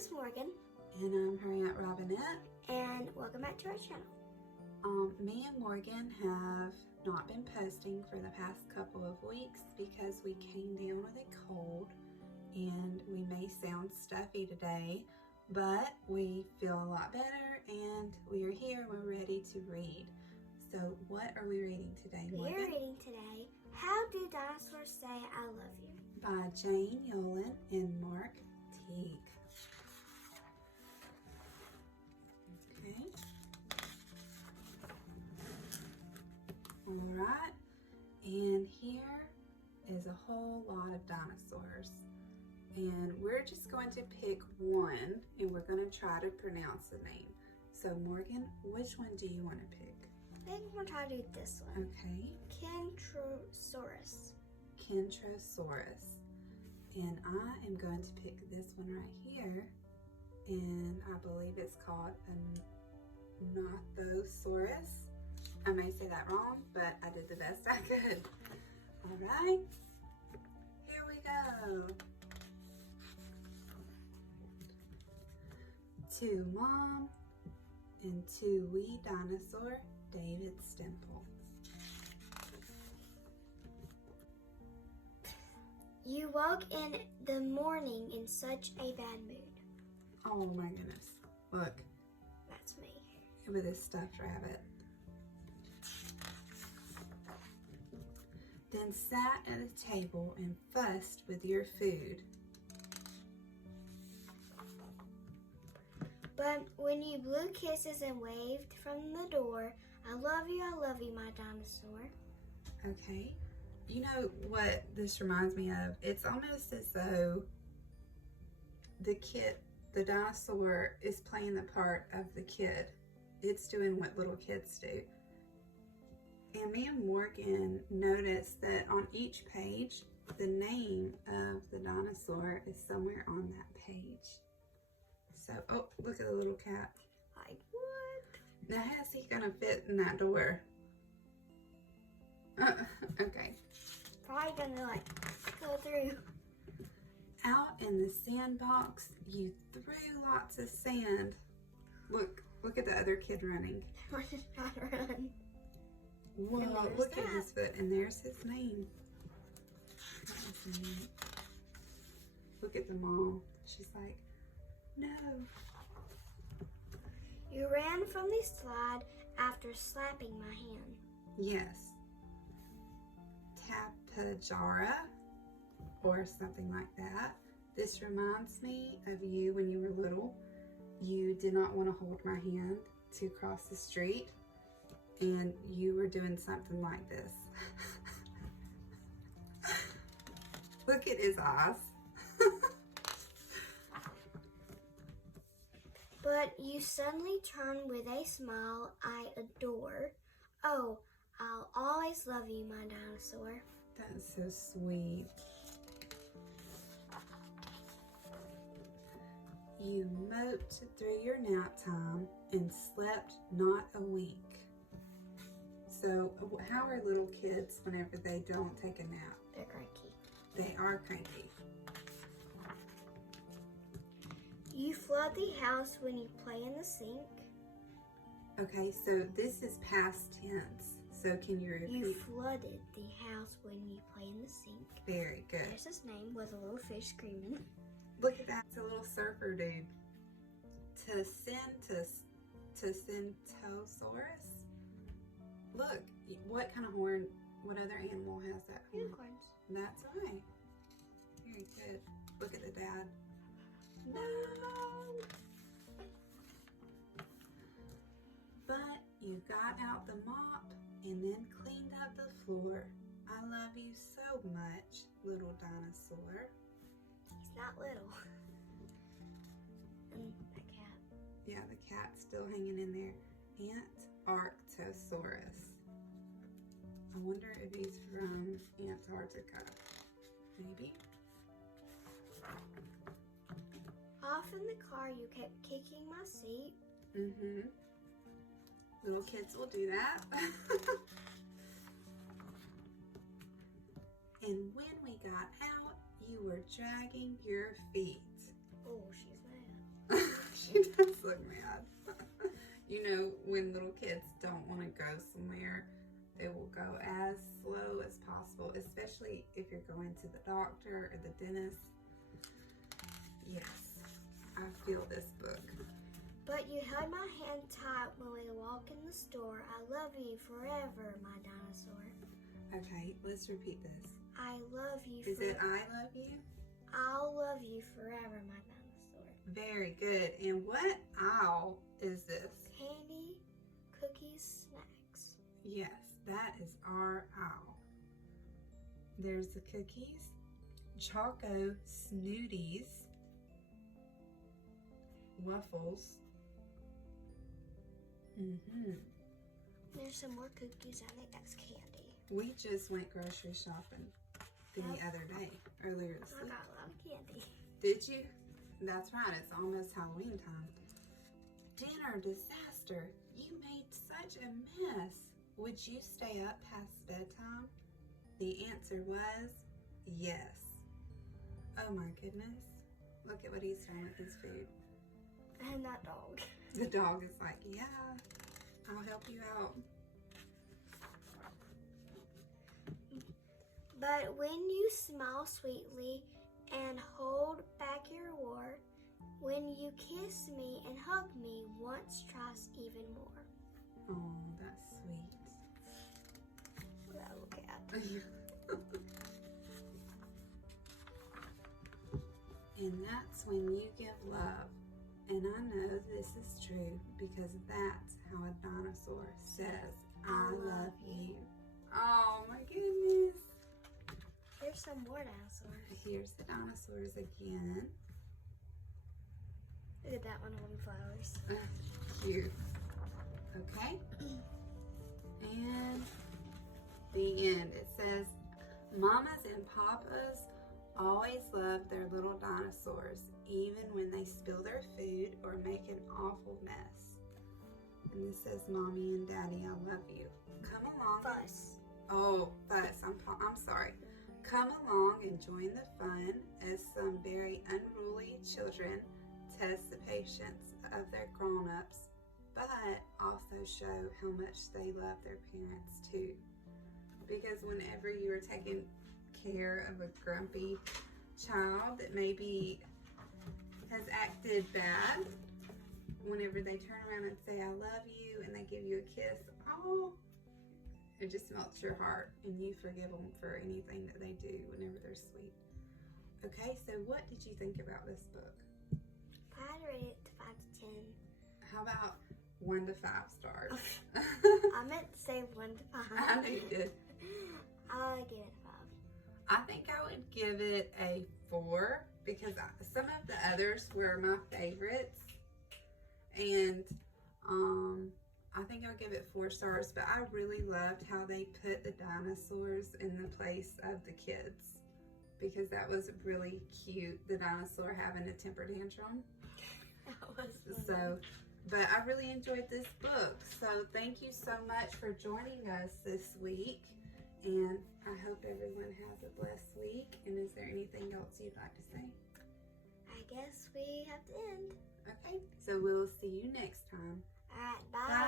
is Morgan. And I'm her Aunt Robbinette. And welcome back to our channel. Me and Morgan have not been posting for the past couple of weeks because we came down with a cold and we may sound stuffy today, but we feel a lot better and we are here and we're ready to read. So what are we reading today, Morgan? We are reading today, How Do Dinosaurs Say I Love You? By Jane Yolen and Mark Teague. Okay. Alright, and here is a whole lot of dinosaurs. And we're just going to pick one and we're going to try to pronounce the name. So Morgan, which one do you want to pick? I think we'll try to do this one. Okay. Kentrosaurus. Kentrosaurus. And I am going to pick this one right here. And I believe it's called a Nothosaurus. I may say that wrong, but I did the best I could. All right, here we go. To Mom and to wee dinosaur, David Stemple. You woke in the morning in such a bad mood. Oh my goodness, look. That's me. With this stuffed rabbit. Then sat at the table and fussed with your food. But when you blew kisses and waved from the door, I love you, my dinosaur. Okay. You know what this reminds me of? It's almost as though the dinosaur is playing the part of the kid. It's doing what little kids do. And me and Morgan noticed that on each page, the name of the dinosaur is somewhere on that page. So, oh, look at the little cat. Like, what? Now, how's he gonna fit in that door? Okay. Probably gonna, like, go through. Out in the sandbox, you threw lots of sand. Look at the other kid running. We're just trying to run. Whoa, look at his foot, and there's his name. Look at the mom. She's like, no. You ran from the slide after slapping my hand. Yes. Tapajara, or something like that. This reminds me of you when you were little. You did not want to hold my hand to cross the street. And you were doing something like this. Look at his eyes. But you suddenly turn with a smile I adore. Oh, I'll always love you, my dinosaur. That's so sweet. You moped through your nap time and slept not a wink. So how are little kids whenever they don't take a nap? They're cranky. They are cranky. You flood the house when you play in the sink. Okay, so this is past tense. So can you repeat? You flooded the house when you play in the sink. Very good. There's his name with a little fish screaming. Look at that. It's a little surfer dude. Tecentosaurus. Look, what kind of horn, what other animal has that horn? Unicorns. That's right. Very good. Look at the dad. No! But you got out the mop and then cleaned up the floor. I love you so much, little dinosaur. He's not little. And that cat. Yeah, the cat's still hanging in there. Antarctosaurus. I wonder if he's from Antarctica. Maybe. Off in the car, you kept kicking my seat. Mm-hmm. Little kids will do that. And when we got out, you were dragging your feet. Oh, she's mad. She does look mad. You know, when little kids don't want to go somewhere, they will go as slow as possible, especially if you're going to the doctor or the dentist. Yes, I feel this book. But you held my hand tight when we walk in the store. I love you forever, my dinosaur. Okay, let's repeat this. I love you Is it I love you? I'll love you forever, my dinosaur. Very good. And what owl is this? Candy, cookies, snacks. Yes, that is our owl. There's the cookies, Choco Snooties, waffles. There's some more cookies. I think that's candy. We just went grocery shopping the other day, earlier this I week. got a lot of candy. Did you? That's right, it's almost Halloween time. Dinner disaster. You made such a mess. Would you stay up past bedtime? The answer was yes. Oh my goodness. Look at what he's doing with his food. And that dog. The dog is like, yeah, I'll help you out. But when you smile sweetly and hold back your roar, when you kiss me and hug me once, twice, even more. Oh, that's sweet. That little cat. And that's when you give love. And I know this is true because that's how a dinosaur says, I love you. Oh my goodness. Here's some more dinosaurs. Here's the dinosaurs again. Look at that one holding flowers. Cute. Okay. And the end. It says, Mamas and Papas always love their little dinosaurs, even when they spill their food or make an awful mess. And this says, Mommy and Daddy, I love you. Come along. Fuss. Oh, fuss. I'm sorry. Come along and join the fun as some very unruly children test the patience of their grown-ups, but also show how much they love their parents too. Because whenever you are taking care of a grumpy child that maybe has acted bad, whenever they turn around and say, I love you, and they give you a kiss, oh, it just melts your heart, and you forgive them for anything that they do whenever they're sweet. Okay, so what did you think about this book? I'd rate it to 5 to 10. How about 1 to 5 stars? I meant to say 1 to 5. I know you did. I'll give it a 5. I think I would give it a 4 because some of the others were my favorites, and I think I'll give it 4 stars. But I really loved how they put the dinosaurs in the place of the kids, because that was really cute. The dinosaur having a temper tantrum. That was funny. So, but I really enjoyed this book. So thank you so much for joining us this week. And I hope everyone has a blessed week. And is there anything else you'd like to say? I guess we have to end. Okay, so we'll see you next time. Alright, bye.